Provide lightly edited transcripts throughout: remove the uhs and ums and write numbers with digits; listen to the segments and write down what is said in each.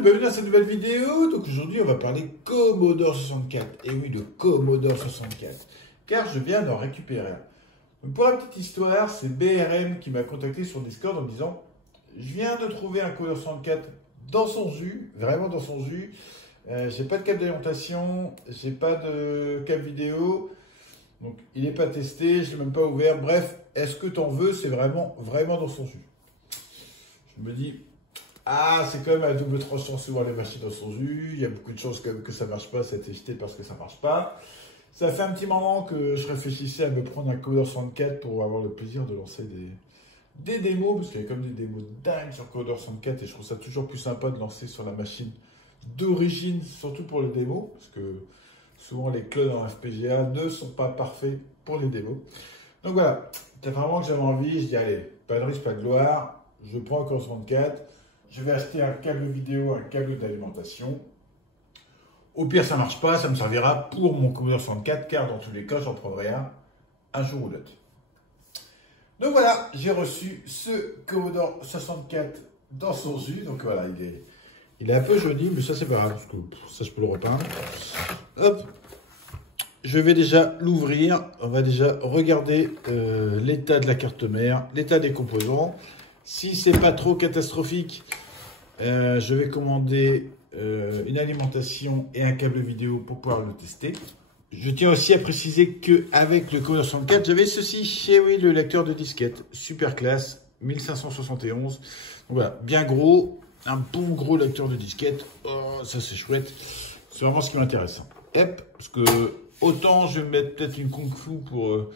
et bienvenue dans cette nouvelle vidéo. Donc aujourd'hui on va parler Commodore 64. Et oui, de Commodore 64. Car je viens d'en récupérer un. Donc pour la petite histoire, c'est BRM qui m'a contacté sur Discord en me disant je viens de trouver un Commodore 64 dans son jus, vraiment dans son jus. J'ai pas de câble d'alimentation, j'ai pas de câble vidéo. Donc il n'est pas testé, je l'ai même pas ouvert. Bref, est-ce que t'en veux? C'est vraiment dans son jus. Je me dis, ah, c'est quand même à double tranchant souvent les machines dans son jus. Il y a beaucoup de chances quand même que ça marche pas. Ça a été jeté parce que ça marche pas. Ça fait un petit moment que je réfléchissais à me prendre un Commodore 64 pour avoir le plaisir de lancer des démos. Parce qu'il y a comme des démos dingues sur Commodore 64 et je trouve ça toujours plus sympa de lancer sur la machine d'origine, surtout pour les démos. Parce que souvent les clones en FPGA ne sont pas parfaits pour les démos. Donc voilà, c'est vraiment que j'avais envie. Je dis, allez, pas de risque, pas de gloire. Je prends un Commodore 64, je vais acheter un câble vidéo, un câble d'alimentation. Au pire, ça ne marche pas, ça me servira pour mon Commodore 64, car dans tous les cas, j'en prendrai un jour ou l'autre. Donc voilà, j'ai reçu ce Commodore 64 dans son jus. Donc voilà, il est un peu jauni, mais ça c'est pas grave, parce que ça je peux le repeindre. Hop, je vais déjà l'ouvrir. On va déjà regarder l'état de la carte mère, l'état des composants. Si c'est pas trop catastrophique, je vais commander une alimentation et un câble vidéo pour pouvoir le tester. Je tiens aussi à préciser qu'avec le Commodore 64, j'avais ceci chez oui, le lecteur de disquette. Super classe, 1571. Donc voilà, bien gros, un bon gros lecteur de disquette. Oh, ça c'est chouette. C'est vraiment ce qui m'intéresse. Parce que autant je vais mettre peut-être une Kung Fu pour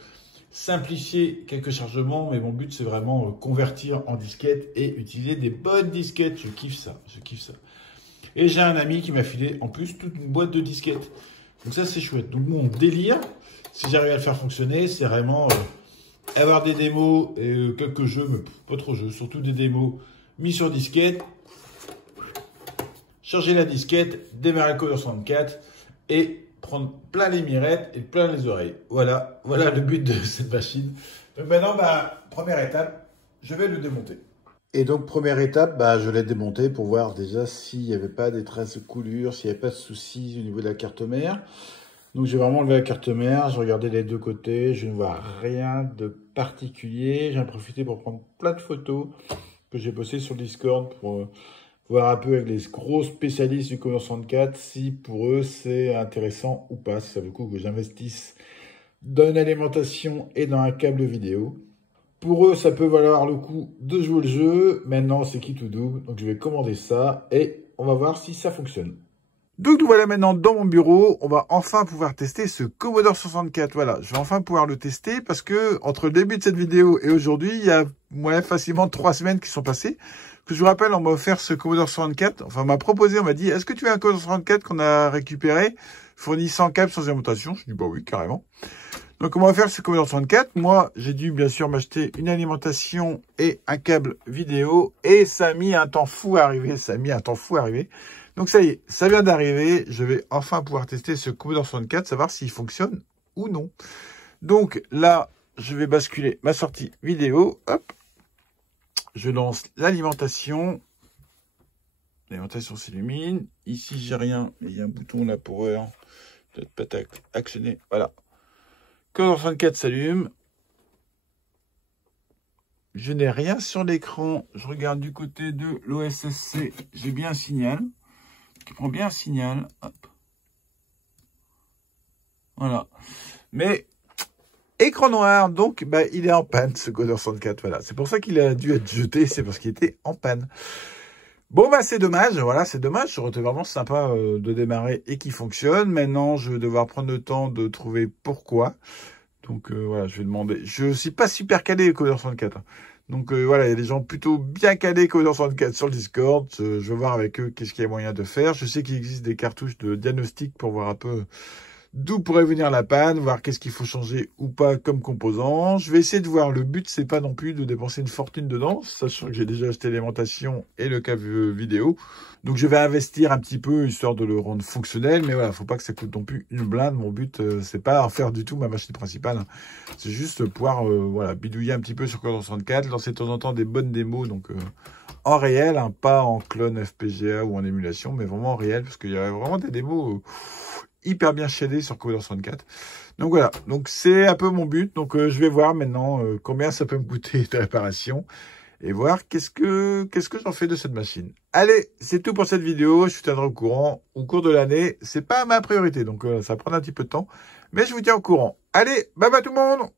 simplifier quelques chargements, mais mon but c'est vraiment convertir en disquette et utiliser des bonnes disquettes. Je kiffe ça, je kiffe ça. Et j'ai un ami qui m'a filé en plus toute une boîte de disquettes. Donc ça c'est chouette. Donc mon délire, si j'arrive à le faire fonctionner, c'est vraiment avoir des démos et quelques jeux, mais pas trop jeux, surtout des démos mis sur disquette, charger la disquette, démarrer le Commodore 64 et prendre plein les mirettes et plein les oreilles. Voilà le but de cette machine. Donc maintenant, première étape, je vais le démonter. Et donc, première étape, je l'ai démonté pour voir déjà s'il n'y avait pas des traces de coulure, s'il n'y avait pas de soucis au niveau de la carte mère. Donc, j'ai vraiment enlevé la carte mère, j'ai regardé les deux côtés, je ne vois rien de particulier. J'en ai profité pour prendre plein de photos que j'ai postées sur Discord pour voir un peu avec les gros spécialistes du Commodore 64 si pour eux c'est intéressant ou pas, si ça vaut le coup que j'investisse dans une alimentation et dans un câble vidéo. Pour eux, ça peut valoir le coup de jouer le jeu. Maintenant, c'est qui tout double. Donc, je vais commander ça et on va voir si ça fonctionne. Donc, nous voilà maintenant dans mon bureau. On va enfin pouvoir tester ce Commodore 64. Voilà, je vais enfin pouvoir le tester parce que entre le début de cette vidéo et aujourd'hui, il y a facilement 3 semaines qui sont passées. Que je vous rappelle, on m'a offert ce Commodore 64. Enfin, on m'a proposé, on m'a dit, est-ce que tu as un Commodore 64 qu'on a récupéré, fourni sans câble, sans alimentation? Je dis, bah oui, carrément. Donc, on m'a offert ce Commodore 64. Moi, j'ai dû, bien sûr, m'acheter une alimentation et un câble vidéo. Et ça a mis un temps fou à arriver. Donc, ça y est, ça vient d'arriver. Je vais enfin pouvoir tester ce Commodore 64, savoir s'il fonctionne ou non. Donc, là, je vais basculer ma sortie vidéo. Hop. Je lance l'alimentation. L'alimentation s'illumine. Ici, j'ai rien. Mais il y a un bouton là pour peut-être pas actionner. Voilà. Commodore 64 s'allume. Je n'ai rien sur l'écran. Je regarde du côté de l'OSSC. J'ai bien un signal. Qui prend bien un signal. Hop. Voilà. Mais écran noir, donc il est en panne ce Commodore 64. Voilà. C'est pour ça qu'il a dû être jeté. C'est parce qu'il était en panne. Bon, c'est dommage. Voilà, c'est dommage. Ça aurait été vraiment sympa de démarrer et qu'il fonctionne. Maintenant, je vais devoir prendre le temps de trouver pourquoi. Donc, voilà, je vais demander. Je suis pas super calé Commodore 64. Donc, voilà, il y a des gens plutôt bien calés Commodore 64 sur le Discord. Je vais voir avec eux qu'est-ce qu'il y a moyen de faire. Je sais qu'il existe des cartouches de diagnostic pour voir un peu d'où pourrait venir la panne, voir qu'est-ce qu'il faut changer ou pas comme composant. Je vais essayer de voir. Le but, c'est pas non plus de dépenser une fortune dedans, sachant que j'ai déjà acheté l'alimentation et le câble vidéo. Donc, je vais investir un petit peu, histoire de le rendre fonctionnel. Mais voilà, faut pas que ça coûte non plus une blinde. Mon but, c'est pas en faire du tout ma machine principale. C'est juste pouvoir, voilà, bidouiller un petit peu sur Commodore 64, lancer de temps en temps des bonnes démos. Donc, en réel, hein, pas en clone FPGA ou en émulation, mais vraiment en réel, parce qu'il y a vraiment des démos hyper bien shadées sur Commodore 64. Donc voilà, donc c'est un peu mon but. Donc je vais voir maintenant combien ça peut me coûter de réparation et voir qu'est-ce que j'en fais de cette machine. Allez, c'est tout pour cette vidéo. Je vous tiendrai au courant au cours de l'année. C'est pas ma priorité, donc ça va prendre un petit peu de temps, mais je vous tiens au courant. Allez, bye bye tout le monde.